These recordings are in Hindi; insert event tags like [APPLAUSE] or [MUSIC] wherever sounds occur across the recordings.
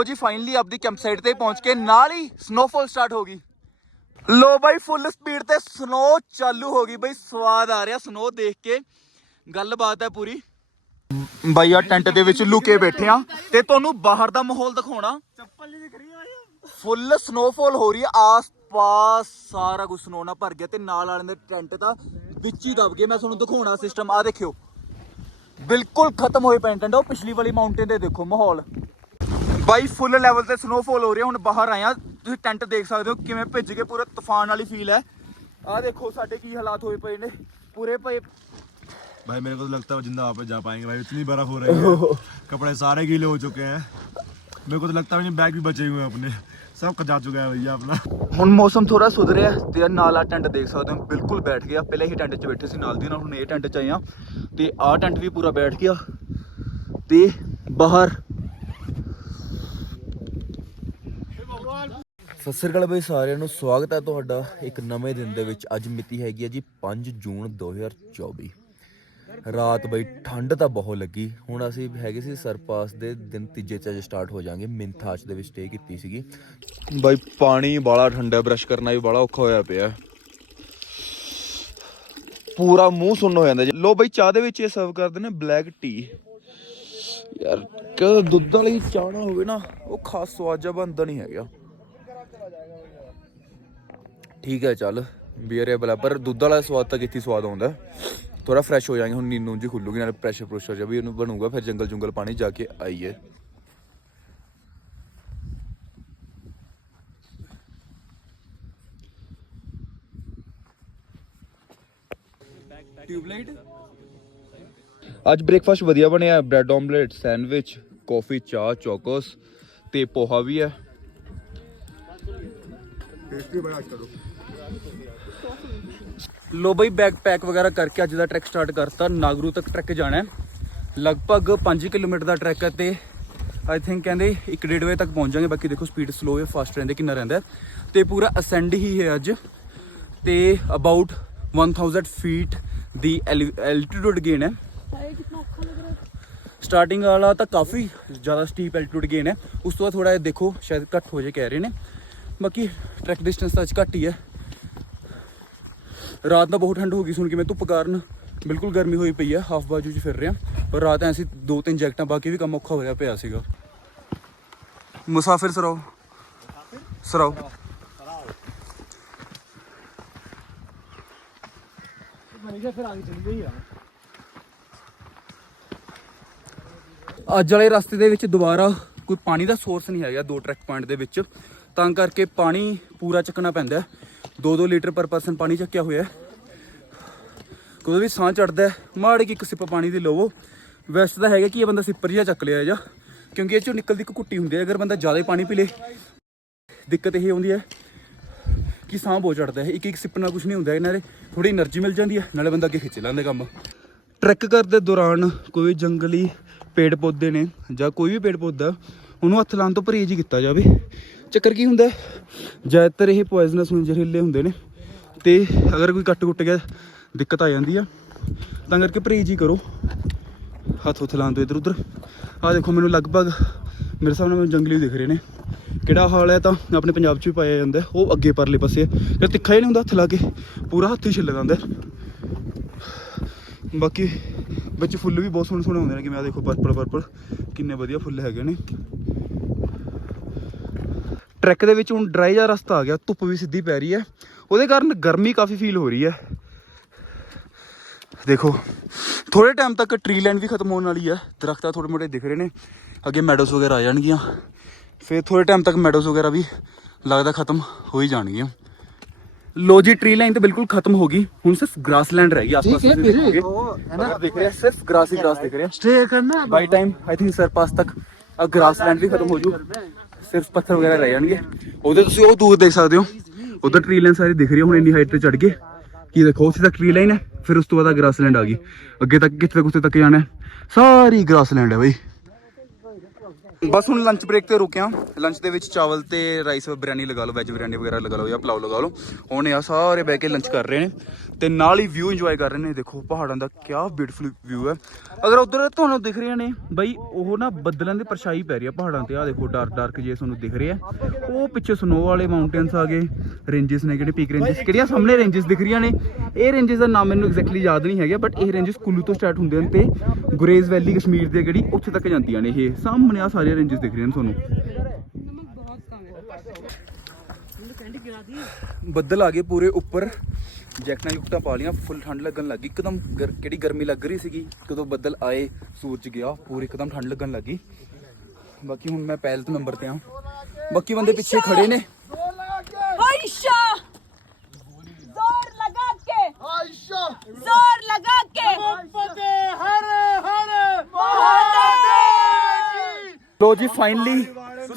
ਲੋ ਜੀ ਫਾਈਨਲੀ ਆਪਦੀ ਕੈਂਪ ਸਾਈਟ ਤੇ ਪਹੁੰਚ ਕੇ ਨਾਲ ਹੀ ਸਨੋਫਾਲ ਸਟਾਰਟ ਹੋ ਗਈ। ਲੋ ਬਾਈ ਫੁੱਲ ਸਪੀਡ ਤੇ ਸਨੋ ਚਾਲੂ ਹੋ ਗਈ। ਬਈ ਸਵਾਦ ਆ ਰਿਹਾ ਸਨੋ ਦੇਖ ਕੇ। ਗੱਲਬਾਤ ਹੈ ਪੂਰੀ। ਬਾਈ ਆ ਟੈਂਟ ਦੇ ਵਿੱਚ ਲੁਕੇ ਬੈਠੇ ਆ। ਤੇ ਤੁਹਾਨੂੰ ਬਾਹਰ ਦਾ ਮਾਹੌਲ ਦਿਖਾਉਣਾ। ਚੱਪਲ ਨਹੀਂ ਦਿਖ ਰਹੀ ਆ। ਫੁੱਲ ਸਨੋਫਾਲ ਹੋ ਰਹੀ ਹੈ ਆਸ-ਪਾਸ ਸਾਰਾ ਕੁਝ ਸਨੋ ਨਾਲ ਭਰ ਗਿਆ ਤੇ ਨਾਲ ਵਾਲੇ ਦੇ ਟੈਂਟ ਦਾ ਵਿੱਚ ਹੀ ਦਬ ਗਏ। ਮੈਂ ਤੁਹਾਨੂੰ ਦਿਖਾਉਣਾ ਸਿਸਟਮ ਆ ਦੇਖਿਓ। ਬਿਲਕੁਲ ਖਤਮ ਹੋਏ ਪਏ ਟੈਂਟ ਉਹ ਪਿਛਲੀ ਵਾਲੀ ਮਾਊਂਟੇਨ ਦੇ ਦੇਖੋ ਮਾਹੌਲ। ਬਾਈ ਫੁੱਲ ਲੈਵਲ ਤੇ ਸਨੋਫਾਲ ਹੋ ਰਹੀ ਹੈ ਹੁਣ ਬਾਹਰ ਆਇਆ ਤੁਸੀਂ ਟੈਂਟ ਦੇਖ ਸਕਦੇ ਹੋ ਕਿਵੇਂ ਭਿੱਜ ਕੇ ਪੂਰਾ ਤੂਫਾਨ ਵਾਲੀ ਫੀਲ ਹੈ ਆਹ ਦੇਖੋ ਸਾਡੇ ਕੀ ਹਾਲਾਤ ਹੋਏ ਪਏ ਨੇ ਪੂਰੇ ਪਏ भाई मेरे को तो लगता है वो जिंदा वापस जा पाएंगे भाई इतनी बर्फ हो रही है कपड़े सारे गीले हो चुके हैं मेरे को तो लगता है बैग भी बचे हुए हैं अपने सब जा चुका है भैया अपना ਹੁਣ ਮੌਸਮ ਥੋੜਾ ਸੁਧਰਿਆ ਤੇ ਨਾਲ ਆ ਟੈਂਟ ਦੇਖ ਸਕਦੇ ਹੋ ਬਿਲਕੁਲ ਬੈਠ ਗਿਆ ਪਹਿਲੇ ਹੀ ਟੈਂਟ 'ਚ ਬੈਠੇ ਸੀ ਨਾਲ ਦੀ ਨਾਲ ਹੁਣ ਇਹ ਟੈਂਟ 'ਚ ਆਏ ਆ ਤੇ ਆਹ ਟੈਂਟ ਵੀ ਪੂਰਾ ਬੈਠ ਗਿਆ ਤੇ ਬਾਹਰ ਸਤਿ ਸ੍ਰੀ ਅਕਾਲ ਬਈ ਸਾਰਿਆਂ ਨੂੰ, ਸਵਾਗਤ ਹੈ ਤੁਹਾਡਾ ਇੱਕ ਨਵੇਂ ਦਿਨ ਦੇ ਵਿੱਚ। ਅੱਜ ਮਿਤੀ ਹੈਗੀ ਹੈ ਜੀ 5 ਜੂਨ 2024 ਰਾਤ ਬਈ ਠੰਡ ਤਾਂ ਬਹੁਤ ਲੱਗੀ। ਹੁਣ ਅਸੀਂ ਹੈਗੇ ਸੀ ਸਰਪਾਸ ਦੇ ਦਿਨ ਤੀਜੇ ਚ ਸਟਾਰਟ ਹੋ ਜਾਾਂਗੇ ਮਿੰਥਾਚ ਦੇ ਵਿੱਚ ਸਟੇ ਕੀਤੀ ਸੀਗੀ। ਬਾਈ ਪਾਣੀ ਬਾਲਾ ਠੰਡਾ ਬ੍ਰਸ਼ ਕਰਨਾ ਵੀ ਬਾਲਾ ਔਖਾ ਹੋਇਆ ਪਿਆ। ਪੂਰਾ ਮੂੰਹ ਸੁੰਨ ਹੋ ਜਾਂਦਾ ਜੀ। ਲੋ ਬਈ ਚਾਹ ਦੇ ਵਿੱਚ ਇਹ ਸਰਵ ਕਰਦੇ ਨੇ ਬਲੈਕ ਟੀ ਯਾਰ ਕਿ ਦੁੱਧ ਵਾਲੀ ਚਾਹ ਨਾ ਹੋਵੇ ਨਾ, ਉਹ ਖਾਸ ਸਵਾਦ ਜਿਹਾ ਬਣਦਾ ਨਹੀਂ ਹੈਗਾ। ਠੀਕ ਹੈ, ਚੱਲ। ਬੀਅਰੇਬਲ ਹੈ ਪਰ ਦੁੱਧ ਵਾਲਾ ਸਵਾਦ ਤਾਂ ਕਿੱਥੇ ਸਵਾਦ ਆਉਂਦਾ ਥੋੜਾ ਫਰੈਸ਼ ਹੋ ਜਾਏਗਾ, ਹੁਣ ਨੀਂਦ ਜੀ ਖੁੱਲੂਗੀ, ਨਾਲ ਪ੍ਰੈਸ਼ਰ ਪ੍ਰੈਸ਼ਰ ਜਿਹਾ ਵੀ ਉਹਨੂੰ ਬਣੂਗਾ, ਫਿਰ ਜੰਗਲ ਜੁੰਗਲ ਪਾਣੀ ਜਾ ਕੇ ਆਈਏ। ਟਿਊਬਲਾਈਟ ਅੱਜ ਬ੍ਰੇਕਫਾਸਟ ਵਧੀਆ ਬਣਿਆ ਬ੍ਰੈਡ ਆਮਲੇਟ ਸੈਂਡਵਿਚ ਕਾਫੀ ਚਾਹ ਚੋਕੋਸ ਤੇ ਪੋਹਾ ਵੀ ਹੈ। ਲੋ ਬਈ ਬੈਗ ਪੈਕ ਵਗੈਰਾ ਕਰਕੇ ਅੱਜ ਦਾ ਟਰੈਕ ਸਟਾਰਟ ਕਰਤਾ ਨਾਗਰੂ ਤੱਕ ਟਰੈਕ ਜਾਣਾ ਹੈ ਲਗਭਗ 5 ਕਿਲੋਮੀਟਰ ਦਾ ਟਰੈਕ ਹੈ ਤੇ ਆਈ ਥਿੰਕ ਕਹਿੰਦੇ 1.5 ਵਜੇ ਤੱਕ ਪਹੁੰਚ ਜਾਾਂਗੇ ਬਾਕੀ ਦੇਖੋ ਸਪੀਡ ਸਲੋ ਹੈ ਫਾਸਟ ਰਹਿੰਦੇ ਕਿੰਨਾ ਰਹਿੰਦਾ ਹੈ। ਤੇ ਪੂਰਾ ਅਸੈਂਡ ਹੀ ਹੈ ਅੱਜ ਤੇ about 1000 feet the altitude gain ਹੈ ਸਟਾਰਟਿੰਗ ਵਾਲਾ ਤਾਂ ਕਾਫੀ ਜ਼ਿਆਦਾ ਸਟੀਪ ਐਲਟੀਟਿਊਡ ਗੇਨ ਹੈ ਉਸ ਤੋਂ ਬਾਅਦ ਥੋੜਾ ਜਿਹਾ ਦੇਖੋ ਸ਼ਾਇਦ ਘੱਟ ਹੋ ਜਾਏ ਕਹਿ ਰਹੇ ਨੇ ਬਾਕੀ ਟਰੈਕ ਡਿਸਟੈਂਸ ਤਾਂ ਅੱਜ ਘੱਟ ਹੀ ਹੈ। ਰਾਤ ਦਾ ਬਹੁਤ ਠੰਡ ਹੋ ਗਈ ਸੁਣ ਕੇ ਮੈਂ ਧੁੱਪ ਕਾਰਨ ਬਿਲਕੁਲ ਗਰਮੀ ਹੋਈ ਪਈ ਹੈ ਹਾਫ ਬਾਜੂ 'ਚ ਫਿਰ ਰਿਹਾ। ਪਰ ਰਾਤ ਐਸੀ ਦੋ ਤਿੰਨ ਜੈਕਟਾਂ ਪਾ ਕੇ ਵੀ ਕੰਮ ਔਖਾ ਹੋਇਆ ਪਿਆ ਸੀਗਾ। ਮੁਸਾਫਿਰ ਸਰਾਓ। ਸਰਾਓ। ਅੱਜ ਵਾਲੇ ਰਸਤੇ ਦੇ ਵਿੱਚ ਦੁਬਾਰਾ ਕੋਈ ਪਾਣੀ ਦਾ ਸੋਰਸ ਨਹੀਂ ਹੈਗਾ ਦੋ ਟਰੈਕ ਪੁਆਇੰਟ ਦੇ ਵਿੱਚ। ਤਾਂ ਕਰਕੇ ਪਾਣੀ ਪੂਰਾ ਚੱਕਣਾ ਪੈਂਦਾ 2-2 ਲੀਟਰ ਪਰ ਪਰਸਨ ਪਾਣੀ ਚੱਕਿਆ ਹੋਇਆ ਕੋਈ ਵੀ ਸਾਹ ਚੜਦਾ ਮਾੜੇ ਕਿ ਇੱਕ ਸਿੱਪ ਪਾਣੀ ਦੀ ਲਵੋ। ਵੈਸੇ ਤਾਂ ਹੈਗਾ ਕਿ ਇਹ ਬੰਦਾ ਸਿੱਪਰ ਜਿਹਾ ਚੱਕ ਲਿਆ ਜਾਂ ਕਿਉਂਕਿ ਇਹ ਚੋਂ ਨਿਕਲਦੀ ਇੱਕ ਕੁੱਟੀ ਹੁੰਦੀ ਹੈ। ਅਗਰ ਬੰਦਾ ਜ਼ਿਆਦਾ ਪਾਣੀ ਪੀ ਲੇ, ਦਿੱਕਤ ਇਹ ਆਉਂਦੀ ਹੈ ਕਿ ਸਾਹ ਬਹੁਤ ਚੜਦਾ ਹੈ। ਇੱਕ ਇੱਕ ਸਿੱਪ ਨਾਲ ਕੁਝ ਨਹੀਂ ਹੁੰਦਾ, ਇਹਨਾਂ ਦੇ ਥੋੜੀ એનર્ਜੀ ਮਿਲ ਜਾਂਦੀ ਹੈ, ਨਾਲੇ ਬੰਦਾ ਅੱਗੇ ਖਿੱਚ ਲੈਂਦਾ ਕੰਮ। ਟਰੈਕ ਕਰਦੇ ਦੌਰਾਨ ਕੋਈ ਜੰਗਲੀ ਪੇੜ ਪੌਦੇ ਨੇ ਜਾਂ ਕੋਈ ਵੀ ਪੇੜ ਪੌਦਾ ਉਹਨੂੰ ਹੱਥ ਲਾਉਣ ਤੋਂ ਪਰਹੇਜ਼ ਕੀਤਾ ਜਾਵੇ। ਚੱਕਰ ਕੀ ਹੁੰਦਾ? ਜ਼ਿਆਦਾਤਰ ਇਹ ਪੋਇਜ਼ਨਸ ਹੁੰਦੇ, ਜ਼ਹਿਰੀਲੇ ਹੁੰਦੇ ਨੇ। ਤੇ ਅਗਰ ਕੋਈ ਕੱਟ ਕੁੱਟ ਗਿਆ, ਦਿੱਕਤ ਆ ਜਾਂਦੀ ਆ। ਤਾਂ ਕਰਕੇ ਪਰਹੇਜ਼ ਹੀ ਕਰੋ। ਹੱਥ ਹੁੱਥ ਲਾਉਣ ਤੋਂ ਇੱਧਰ ਉੱਧਰ। ਆ ਦੇਖੋ, ਮੈਨੂੰ ਲਗਭਗ ਮੇਰੇ ਸਾਹਮਣੇ ਮੈਨੂੰ ਜੰਗਲੀ ਦਿਖ ਰਹੇ ਨੇ। ਕਿਹੜਾ ਹਾਲ ਹੈ ਤਾਂ? ਆਪਣੇ ਪੰਜਾਬ 'ਚ ਵੀ ਪਾਇਆ ਜਾਂਦਾ ਉਹ ਅੱਗੇ ਪਰਲੇ ਪਾਸੇ ਤੇ ਤਿੱਖਾ ਹੀ ਨਹੀਂ ਹੁੰਦਾ, ਹੱਥ ਲਾ ਕੇ। ਪੂਰਾ ਹੱਥ ਹੀ ਛਿੱਲ ਜਾਂਦਾ ਬਾਕੀ ਵਿੱਚ ਫੁੱਲ ਵੀ ਬਹੁਤ ਸੋਹਣੇ ਸੋਹਣੇ ਹੁੰਦੇ ਨੇ। ਕਿਵੇਂ ਆ ਦੇਖੋ ਪਰਪਲ ਪਰਪਲ ਕਿੰਨੇ ਵਧੀਆ ਫੁੱਲ ਹੈਗੇ ਨੇ। ਟਰੈਕ ਦੇ ਵਿੱਚ ਹੁਣ ਡਰਾਈ ਜਿਹਾ ਰਸਤਾ ਆ ਗਿਆ ਧੁੱਪ ਵੀ ਸਿੱਧੀ ਪੈ ਰਹੀ ਹੈ ਉਹਦੇ ਕਾਰਨ ਗਰਮੀ ਕਾਫੀ ਫੀਲ ਹੋ ਰਹੀ ਹੈ ਦੇਖੋ ਥੋੜੇ ਟਾਈਮ ਤੱਕ ਟ੍ਰੀ ਲਾਈਨ ਵੀ ਖਤਮ ਹੋਣ ਵਾਲੀ ਹੈ ਦਰਖਤਾਂ ਥੋੜੇ ਮੋਟੇ ਦਿਖ ਰਹੇ ਨੇ ਅੱਗੇ ਮੈਡੋਸ ਵਗੈਰਾ ਆ ਜਾਣਗੀਆਂ ਫਿਰ ਥੋੜੇ ਟਾਈਮ ਤੱਕ ਮੈਡੋਸ ਵਗੈਰਾ ਵੀ ਲੱਗਦਾ ਖਤਮ ਹੋ ਹੀ ਜਾਣਗੀਆਂ ਲੋ ਜੀ ਟ੍ਰੀ ਲਾਈਨ ਤਾਂ ਬਿਲਕੁਲ ਖਤਮ ਹੋ ਗਈ ਹੁਣ ਸਿਰਫ ਗ੍ਰਾਸਲੈਂਡ ਰਹਿ ਗਈ ਆਸ-ਪਾਸ ਠੀਕ ਹੈ ਤੁਸੀਂ ਵੀਰੇ। ਦੇਖੋਗੇ। ਉਹ ਹੈ ਨਾ- ਅਗਰ ਦੇਖ ਰਹੇ ਸਿਰਫ ਗ੍ਰਾਸ ਹੀ ਗ੍ਰਾਸ ਦਿਖ ਰਿਹਾ ਸਟੇ ਕਰਨਾ ਬਾਈ ਟਾਈਮ ਆਈ ਥਿੰਕ ਸਰਪਾਸ ਸਿਰਫ ਪੱਥਰ ਵਗੈਰਾ ਰਹਿ ਜਾਣਗੇ। ਉਹਦੇ ਤੁਸੀਂ ਉਹ ਦੂਰ ਦੇਖ ਸਕਦੇ ਹੋ। ਉਧਰ ਟ੍ਰੀ ਲਾਈਨ ਸਾਰੀ ਦਿਖ ਰਹੀ ਹੈ ਹੁਣ ਇੰਨੀ ਹਾਈਟ ਤੇ ਚੜ ਗਏ ਕੀ ਦੇਖੋ, ਉੱਥੇ ਤੱਕ ਟ੍ਰੀ ਲਾਈਨ ਹੈ, ਫਿਰ ਉਸ ਤੋਂ ਬਾਅਦ ਆ ਗ੍ਰਾਸਲੈਂਡ ਆ ਗਈ। ਅੱਗੇ ਤੱਕ ਕਿੱਥੇ ਤੱਕ, ਉੱਥੇ ਤੱਕ ਜਾਣਾ ਸਾਰੀ ਗ੍ਰਾਸ ਲੈਂਡ ਹੈ ਬਈ। ਬਸ ਹੁਣ ਲੰਚ ਬ੍ਰੇਕ ਤੇ ਰੁਕਿਆ ਲੰਚ ਦੇ ਵਿੱਚ ਚਾਵਲ ਤੇ ਰਾਈਸ ਬਿਰਿਆਨੀ ਲਗਾ ਲਓ ਵੈਜ ਬਿਰਿਆਨੀ ਵਗੈਰਾ ਲਗਾ ਲਓ ਜਾਂ ਪਲਾਓ ਲਗਾ ਲਓ। ਹੁਣ ਇਹ ਸਾਰੇ ਬਹਿ ਕੇ ਲੰਚ ਕਰ ਰਹੇ ਨੇ ਤੇ ਨਾਲ ਹੀ ਵਿਊ ਇੰਜੋਏ ਕਰ ਰਹੇ ਨੇ। ਦੇਖੋ, ਪਹਾੜਾਂ ਦਾ ਕਿਆ ਬਿਊਟੀਫੁਲ ਵਿਊ ਹੈ। ਅਗਰ ਉਧਰ ਤੁਹਾਨੂੰ ਦਿਖ ਰਹੀਆਂ ਨੇ, ਬਈ ਉਹ ਨਾ ਬੱਦਲਾਂ ਦੀ ਪਰਛਾਈ ਪੈ ਰਹੀ ਹੈ ਪਹਾੜਾਂ ਤੇ। ਆ ਦੇਖੋ ਡਾਰਕ ਡਾਰਕ ਜੇ ਤੁਹਾਨੂੰ ਦਿਖ ਰਿਹਾ। ਉਹ ਪਿੱਛੇ ਸਨੋ ਵਾਲੇ ਮਾਊਂਟੇਨਸ ਆ ਗਏ। ਰੇਂਜਸ ਨੇ ਕਿਹੜੇ ਪੀਕ ਰੇਂਜਸ ਕਿਹੜੀਆਂ ਸਾਹਮਣੇ ਰੇਂਜਸ ਦਿਖ ਰਹੀਆਂ ਨੇ? ਇਹ ਰੇਂਜਸ ਦਾ ਨਾਮ ਮੈਨੂੰ ਐਗਜ਼ੈਕਟਲੀ ਯਾਦ ਨਹੀਂ ਹੈਗਾ ਬਟ ਇਹ ਰੇਂਜਸ ਕੁੱਲੂ ਤੋਂ ਸਟਾਰਟ ਹੁੰਦੇ ਹਨ ਤੇ ਗੁਰੇਜ਼ ਵੈਲੀ ਕਸ਼ਮੀਰ ਦੇ ਕਿਹੜੀ ਉੱਥੇ ਤੱਕ ਜਾਂਦੀਆਂ ਨੇ ਇਹ। ਸਾਹਮਣੇ ਆ ਸਾਰੀਆਂ ਰੇਂਜਸ ਦਿਖ ਰਹੀਆਂ ਨੇ ਤੁਹਾਨੂੰ ਬੱਦਲ ਆ ਗਏ ਪੂਰੇ ਉੱਪਰ ਜੈਕਟਾਂ ਜੁਕਟਾਂ ਪਾ ਲੀਆਂ ਫੁੱਲ ਠੰਡ ਲੱਗਣ ਲੱਗੀ ਇੱਕਦਮ ਗਰ- ਕਿਹੜੀ ਗਰਮੀ ਲੱਗ ਰਹੀ ਸੀਗੀ ਕਦੋਂ ਬੱਦਲ ਆਏ ਸੂਰਜ ਗਿਆ ਪੂਰੀ ਇੱਕਦਮ ਠੰਡ ਲੱਗਣ ਲੱਗੀ ਬਾਕੀ ਹੁਣ ਮੈਂ ਪਹਿਲ ਨੰਬਰ ਤੇ ਆ ਬਾਕੀ ਬੰਦੇ ਪਿੱਛੇ ਖੜੇ ਨੇ आयशा जोर लगा के आयशा जोर लगा के ਲੋ ਜੀ ਫਾਈਨਲੀ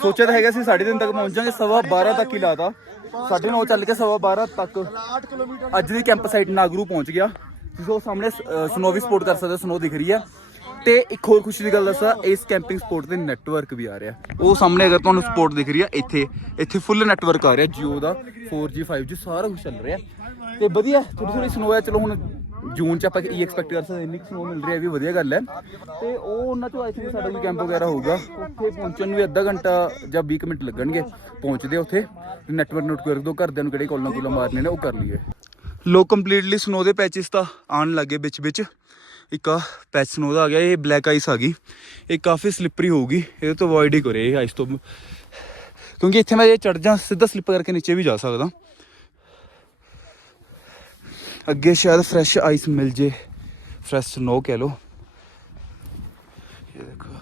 ਸੋਚਿਆ ਤਾਂ ਹੈਗਾ ਸੀ 3:30 ਤੱਕ ਪਹੁੰਚ ਜਾਾਂਗੇ ਸਵਾ 12 ਤੱਕ ਹੀ ਲਾਤਾ। 9:30 ਚੱਲ ਕੇ ਸਵਾ 12 ਤੱਕ ਅੱਜ ਦੀ ਕੈਂਪ ਸਾਈਟ ਨਾਗਰੂ ਪਹੁੰਚ ਗਿਆ। ਤੁਸੀਂ ਉਹ ਸਾਹਮਣੇ ਸਨੋ ਵੀ ਸਪੋਰਟ ਕਰ ਸਕਦੇ ਸਨੋ ਦਿਖ ਰਹੀ ਹੈ। ਤੇ ਇੱਕ ਹੋਰ ਖੁਸ਼ੀ ਦੀ ਗੱਲ ਦੱਸਾਂ, ਇਸ ਕੈਂਪਿੰਗ ਸਪੋਰਟ ਤੇ ਨੈਟਵਰਕ ਵੀ ਆ ਰਿਹਾ। ਉਹ ਸਾਹਮਣੇ ਅਗਰ ਤੁਹਾਨੂੰ ਸਪੋਰਟ ਦਿਖ ਰਹੀ ਹੈ, ਇੱਥੇ ਇੱਥੇ ਫੁੱਲ ਨੈਟਵਰਕ ਆ ਰਿਹਾ, Jio ਦਾ 4G 5G ਸਾਰਾ ਕੁਝ ਚੱਲ ਰਿਹਾ। ਤੇ ਵਧੀਆ ਥੋੜੀ ਥੋੜੀ ਸਨੋ ਹੈ, ਚਲੋ ਹੁਣ ਜੂਨ ਚ ਆਪਾਂ ਕੀ ਐਕਸਪੈਕਟ ਕਰ ਸਕਦੇ ਇੰਨੀ ਸਨੋ ਮਿਲ ਰਹੀ ਹੈ ਵੀ ਵਧੀਆ ਗੱਲ ਹੈ। ਤੇ ਉਹ ਉਹਨਾਂ ਚੋਂ ਆਈ ਥਿੰਕ ਸਾਡਾ ਕੋਈ ਕੈਂਪ ਵਗੈਰਾ ਹੋਊਗਾ। ਉੱਥੇ ਪਹੁੰਚਣ ਨੂੰ ਵੀ ਅੱਧਾ ਘੰਟਾ ਜਾਂ 20 ਕੁ ਮਿੰਟ ਲੱਗਣਗੇ। ਪਹੁੰਚਦੇ ਉੱਥੇ। ਨੈਟਵਰਕ ਨੋਟ ਕਰ ਦੋ ਘਰਦਿਆਂ ਨੂੰ ਕਿਹੜੇ ਕਾਲਾਂ ਕੋਲਾਂ ਮਾਰਨੇ ਨੇ, ਉਹ ਕਰ ਲਈਏ। ਲੋ ਕੰਪਲੀਟਲੀ ਸਨੋ ਦੇ ਪੈਚਸ ਤਾਂ ਆਣ ਲੱਗੇ ਵਿੱਚ ਵਿੱਚ। ਇੱਕ ਆ ਪੈਚ ਸਨੋ ਦਾ ਆ ਗਿਆ, ਇਹ ਬਲੈਕ ਆਈਸ ਆ ਗਈ। ਇਹ ਕਾਫੀ ਸਲਿੱਪਰੀ ਹੋਊਗੀ। ਇਹਦੇ ਤੋਂ ਅਵੋਇਡ ਹੀ ਕਰੇ ਇਹ ਆਈਸ ਤੋਂ। ਕਿਉਂਕਿ ਇੱਥੇ ਮੈਂ ਜੇ ਚੜ ਜਾ ਸਿੱਧਾ ਸਲਿੱਪ ਕਰਕੇ ਨੀਚੇ ਵੀ ਜਾ ਸਕਦਾ। ਅੱਗੇ ਸ਼ਾਇਦ ਫਰੈਸ਼ ਆਈਸ ਮਿਲ ਜੇ ਫਰੈਸ਼ ਸਨੋ ਕਹਿ ਲੋ ਇਹ ਦੇਖੋ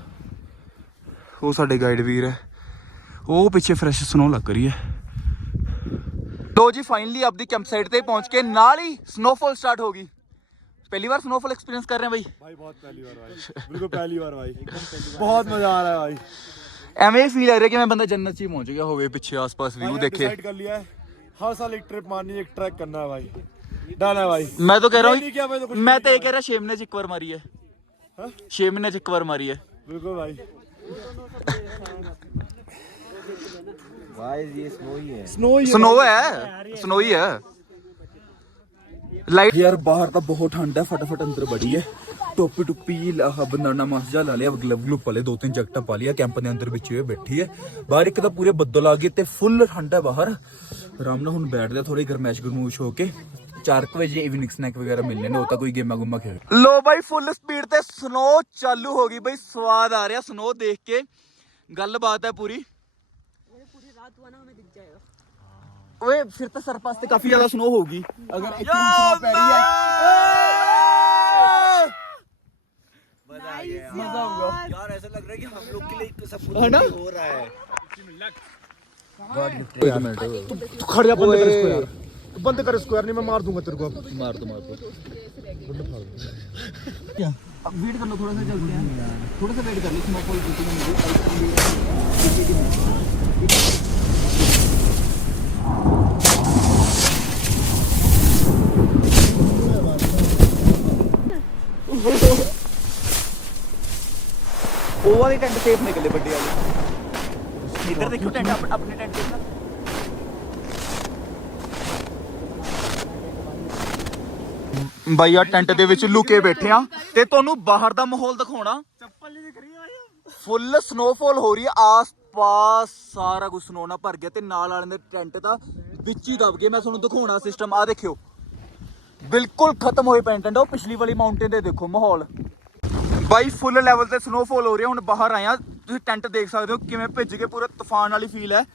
ਉਹ ਸਾਡੇ ਗਾਈਡ ਵੀਰ ਹੈ ਉਹ ਪਿੱਛੇ ਫਰੈਸ਼ ਸਨੋ ਲੱਗ ਰਹੀ ਹੈ ਲੋ ਜੀ ਫਾਈਨਲੀ ਆਪਦੀ ਕੈਂਪ ਸਾਈਟ ਤੇ ਪਹੁੰਚ ਕੇ ਨਾਲ ਹੀ ਸਨੋਫਾਲ ਸਟਾਰਟ ਹੋ ਗਈ ਪਹਿਲੀ ਵਾਰ ਸਨੋਫਾਲ ਐਕਸਪੀਰੀਅੰਸ कर रहे हैं भाई भाई बहुत पहली बार भाई बिल्कुल पहली बार भाई बहुत मजा आ रहा है भाई ਐਵੇਂ ਫੀਲ ਆ ਰਿਹਾ ਕਿ ਮੈਂ ਬੰਦਾ ਜੰਨਤ 'ਚ ਹੀ ਪਹੁੰਚ ਗਿਆ ਹੋਵੇ ਪਿੱਛੇ ਆਸ-ਪਾਸ ਵਿਊ भाई, देखे decide कर लिया है हर साल एक ट्रिप मारनी है एक ट्रैक करना है डाला भाई। मैं तो कह रहा हूँ तो मैं तो ये कह रहा शेम ने चिकवर मारी है। हाँ? शेम ने चिकवर मारी है। बिल्कुल भाई। बाहर तो बहुत ठंड है फटाफट अंदर बड़ी है टोपी टुपी बनाना मास्जा ला लिया ग्लव दो तीन जैकटा पा लिया कैंप के अंदर बैठी है। एक तो पूरे बदल आ गए फुल ठंड है बाहर। आराम हूँ बैठ लिया थोड़ी गर्मैश गरमूश होके। ਥੋੜੀ ਗਰਮੈਸ਼ ਗਰਮੂਸ਼ ਹੋ ਕੇ 4 ਵਜੇ ਇਵਨਿੰਗ ਸਨੈਕ ਵਗੈਰਾ ਮਿਲਨੇ ਨੇ ਉਹ ਤਾਂ ਕੋਈ ਗੇਮਾਂ ਗੁੰਮਾ ਖੇਡ ਲੋ ਬਾਈ ਫੁੱਲ ਸਪੀਡ ਤੇ ਸਨੋ ਚਾਲੂ ਹੋ ਗਈ ਬਾਈ ਸਵਾਦ ਆ ਰਿਹਾ ਸਨੋ ਦੇਖ ਕੇ ਗੱਲਬਾਤ ਹੈ ਪੂਰੀ पूरी रात हुआ ना हमें दिख जाएगा ਓਏ ਫਿਰ ਤਾਂ ਸਰਪਾਸ ਤੇ ਕਾਫੀ ਜ਼ਿਆਦਾ ਸਨੋ ਹੋਊਗੀ ਅਗਰ ਇੱਥੇ ਸਨੋ ਪੈ ਰਹੀ ਹੈ ਮਜ਼ਾ ਆਊਗਾ यार ऐसा लग रहा है कि हम लोग के लिए सब कुछ है ना हो रहा है एक मिनट तू खड़ जा बंद कर इसको यार तू बंद कर इसको यार नहीं मैं मार दूँगा तेरे को मार दो मार दो। बंद क्या? अब वेट कर लो थोड़ा सा चलते हैं। थोड़ा सा वेट कर लो स्मोक वॉल जीती है मुझे। ओवर ही टेंट सेफ़ निकले बड्डी वाले। इधर देखो टेंट अपने टेंट देखना ਬਾਈ ਆ ਟੈਂਟ ਦੇ ਵਿੱਚ ਲੁਕੇ ਬੈਠੇ ਆ ਤੇ ਤੁਹਾਨੂੰ ਬਾਹਰ ਦਾ ਮਾਹੌਲ ਦਿਖਾਉਣਾ। ਚੱਪਲ ਨਹੀਂ ਦਿਖ ਰਹੀ ਆਇਆ ਫੁੱਲ ਸਨੋਫਾਲ ਹੋ ਰਹੀ ਆ ਆਸ-ਪਾਸ ਸਾਰਾ ਕੁਝ ਸਨੋ ਨਾਲ ਭਰ ਗਿਆ ਤੇ ਨਾਲ ਵਾਲੇ ਦੇ ਟੈਂਟ ਦਾ ਵਿੱਚ ਹੀ ਦਬ ਗਏ। ਮੈਂ ਤੁਹਾਨੂੰ ਦਿਖਾਉਣਾ ਸਿਸਟਮ ਆ ਦੇਖਿਓ। ਬਿਲਕੁਲ ਖਤਮ ਹੋਏ ਪੈਂਟੈਂਟ ਉਹ ਪਿਛਲੀ ਵਾਲੀ ਮਾਊਂਟੇਨ ਦੇ ਦੇਖੋ ਮਾਹੌਲ। ਬਾਈ ਫੁੱਲ ਲੈਵਲ ਤੇ ਸਨੋਫਾਲ ਹੋ ਰਹੀ ਹੈ ਹੁਣ ਬਾਹਰ ਆਇਆ ਤੁਸੀਂ ਟੈਂਟ ਦੇਖ ਸਕਦੇ ਹੋ ਕਿਵੇਂ ਭਿੱਜ ਕੇ ਪੂਰਾ ਤੂਫਾਨ ਵਾਲੀ ਫੀਲ ਹੈ।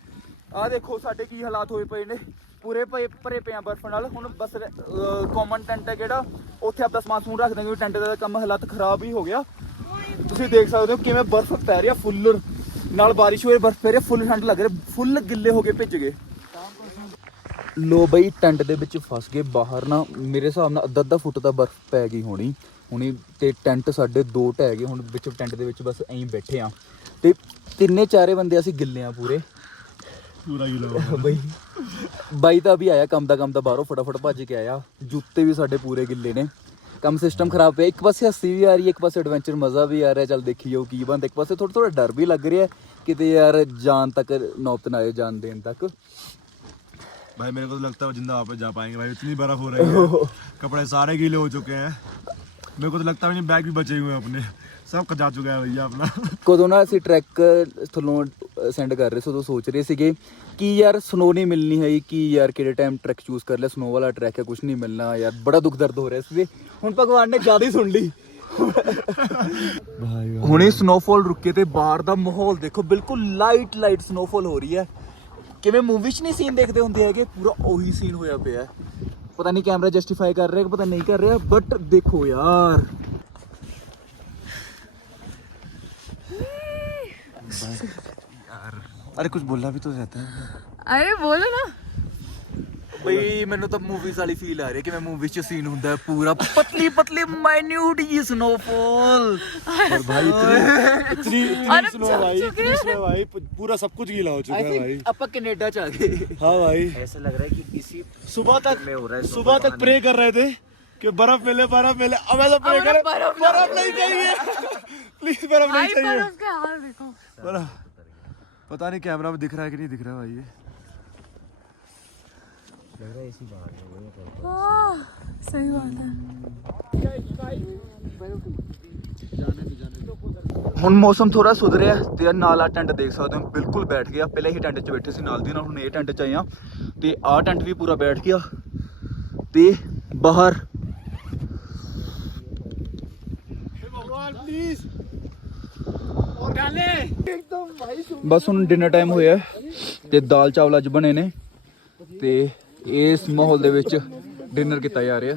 ਆ ਦੇਖੋ ਸਾਡੇ ਕੀ ਹਾਲਾਤ ਹੋਏ ਪਏ ਨੇ। ਪੂਰੇ ਪਏ, ਭਰੇ ਪਏ ਆ ਬਰਫ਼ ਨਾਲ। ਹੁਣ ਬਸ ਕਾਮਨ ਟੈਂਟ ਹੈ ਜਿਹੜਾ। ਉੱਥੇ ਆਪਦਾ ਸਮਾਨ ਸਮੂਨ ਰੱਖਦੇ ਕਿਉਂਕਿ ਟੈਂਟ ਦਾ ਕੰਮ ਹਾਲਾਤ ਖਰਾਬ ਹੀ ਹੋ ਗਿਆ। ਤੁਸੀਂ ਦੇਖ ਸਕਦੇ ਹੋ ਕਿਵੇਂ ਬਰਫ਼ ਪੈ ਰਹੀ ਆ ਫੁੱਲ ਨਾਲ ਬਾਰਿਸ਼ ਹੋਈ, ਬਰਫ਼ ਪੈ ਰਹੀ ਫੁੱਲ ਠੰਡ ਲੱਗ ਰਿਹਾ ਫੁੱਲ ਗਿੱਲੇ ਹੋ ਕੇ ਭਿੱਜ ਗਏ। ਲੋ ਬਈ ਟੈਂਟ ਦੇ ਵਿੱਚ ਫਸ ਗਏ ਬਾਹਰ ਨਾ। ਮੇਰੇ ਹਿਸਾਬ ਨਾਲ ਅੱਧਾ ਅੱਧਾ ਫੁੱਟ ਦਾ ਬਰਫ਼ ਪੈ ਗਈ ਹੋਣੀ। ਹੁਣੀ ਤੇ ਟੈਂਟ ਸਾਡੇ ਦੋ ਢਹਿ ਗਏ ਹੁਣ ਵਿੱਚ ਟੈਂਟ ਦੇ ਵਿੱਚ ਬਸ ਐਂ ਬੈਠੇ ਆ। ਤੇ ਤਿੰਨੇ ਚਾਰੇ ਬੰਦੇ ਅਸੀਂ ਗਿੱਲੇ ਆ ਪੂਰੇ। पूरा गिला ਬਈ ਬਾਈ ਤਾਂ ਵੀ ਆਇਆ ਕੰਮ ਦਾ ਕੰਮ ਦਾ ਬਾਹਰੋਂ ਫਟਾਫਟ ਭੱਜ ਕੇ ਆਇਆ ਜੁੱਤੇ ਵੀ ਸਾਡੇ ਪੂਰੇ ਗਿੱਲੇ ਨੇ ਕੰਮ ਸਿਸਟਮ ਖਰਾਬ ਪਿਆ ਇੱਕ ਪਾਸੇ ਹੱਸੀ ਵੀ ਆ ਰਹੀ ਹੈ ਇੱਕ ਪਾਸੇ ਐਡਵੈਂਚਰ ਮਜ਼ਾ ਵੀ ਆ ਰਿਹਾ ਚੱਲ ਦੇਖੀ ਜਾਓ ਕੀ ਬਣਦਾ ਇੱਕ ਪਾਸੇ ਥੋੜਾ ਥੋੜਾ ਡਰ ਵੀ ਲੱਗ ਰਿਹਾ ਕਿਤੇ ਯਾਰ ਜਾਨ ਤੱਕ ਨੌਬਤ ਨਾ ਆਏ ਜਾਨ ਦੇਣ ਤੱਕ भाई मेरे को तो लगता है जिंदा वापस जा पाएंगे भाई इतनी बर्फ हो रही है कपड़े सारे गीले हो चुके हैं मेरे को तो लगता है नहीं बैग भी बचे हुए हैं अपने सब जा चुका है भैया अपना ਕਦੋਂ ਨਾ ਅਸੀਂ ਟਰੈਕ ਥੱਲੋਂ ਸੈਂਡ ਕਰ ਰਹੇ ਸੀ ਉਦੋਂ ਸੋਚ ਰਹੇ ਸੀਗੇ ਕਿ ਯਾਰ ਸਨੋ ਨਹੀਂ ਮਿਲਣੀ ਹੈ ਕਿ ਯਾਰ ਕਿਹੜੇ ਟਾਈਮ ਟਰੈਕ ਚੂਜ਼ ਕਰ ਲਿਆ ਸਨੋ ਵਾਲਾ ਟਰੈਕ ਹੈ ਕੁਝ ਨਹੀਂ ਮਿਲਣਾ ਯਾਰ ਬੜਾ ਦੁੱਖ ਦਰਦ ਹੋ ਰਿਹਾ ਸੀ ਹੁਣ ਭਗਵਾਨ ਨੇ ਜ਼ਿਆਦਾ ਹੀ ਸੁਣ ਲਈ ਹੁਣੇ ਸਨੋਫਾਲ ਰੁਕੇ ਤੇ ਬਾਹਰ ਦਾ ਮਾਹੌਲ ਦੇਖੋ ਬਿਲਕੁਲ ਲਾਈਟ ਲਾਈਟ ਸਨੋਫਾਲ ਹੋ ਰਹੀ ਹੈ ਕਿਵੇਂ ਮੂਵੀ 'ਚ ਨਹੀਂ ਸੀਨ ਦੇਖਦੇ ਹੁੰਦੇ ਹੈਗੇ ਪੂਰਾ ਉਹੀ ਸੀਨ ਹੋਇਆ ਪਿਆ ਹੈ। ਪਤਾ ਨਹੀਂ ਕੈਮਰਾ ਜਸਟੀਫਾਈ ਕਰ ਰਿਹਾ ਕਿ ਪਤਾ ਨਹੀਂ ਕਰ ਰਿਹਾ ਬਟ ਦੇਖੋ ਯਾਰ अरे कुछ बोलना भी तो रहता है अरे बोलो ना ਬਈ ਮੈਨੂੰ ਤਾਂ ਮੂਵੀਜ਼ ਵਾਲੀ ਫੀਲ ਆ ਰਹੀ ਹੈ ਕਿ ਮੈਂ ਮੂਵੀ 'ਚ ਸੀਨ ਹੁੰਦਾ ਹੈ ਪੂਰਾ ਪਤਲੀ ਪਤਲੀ ਮਾਈਨਿਊਟ ਜੀ ਸਨੋਫਾਲ और भाई इतनी इतनी अरे स्नो भाई इतनी स्नो भाई पूरा सब कुछ गीला हो चुका है भाई ਆਪਾਂ ਕੈਨੇਡਾ 'ਚ ਆ गए हाँ भाई ऐसा लग रहा है कि किसी सुबह तक में हो रहा है सुबह तक प्रे कर रहे थे कि बर्फ मिले बर्फ मिले अब ऐसा प्रे अब करें बर्फ बर्फ नहीं चाहिए [LAUGHS] प्लीज बर्फ नहीं भाई पर चाहिए उसका हाल देखो बर्फ पता नहीं कैमरा में दिख रहा है कि नहीं दिख रहा है भाई ये आह, सही बात है ਹੁਣ ਮੌਸਮ ਥੋੜਾ ਸੁਧਰਿਆ ਤੇ ਆਹ ਨਾਲ ਆ ਟੈਂਟ ਦੇਖ ਸਕਦੇ ਹੋ ਬਿਲਕੁਲ ਬੈਠ ਗਿਆ ਪਹਿਲੇ ਹੀ ਟੈਂਟ 'ਚ ਬੈਠੇ ਸੀ ਨਾਲ ਦੀ ਨਾਲ ਹੁਣ ਇਹ ਟੈਂਟ 'ਚ ਆਏ ਆ ਤੇ ਆਹ ਟੈਂਟ ਵੀ ਪੂਰਾ ਬੈਠ ਗਿਆ ਤੇ ਬਾਹਰ ਬਸ ਹੁਣ ਡਿਨਰ ਟਾਈਮ ਹੋਇਆ ਤੇ ਦਾਲ ਚਾਵਲ ਅੱਜ ਬਣੇ ਨੇ ਤੇ ਇਸ ਮਾਹੌਲ ਦੇ ਵਿੱਚ ਡਿਨਰ ਕੀਤਾ ਜਾ ਰਿਹਾ।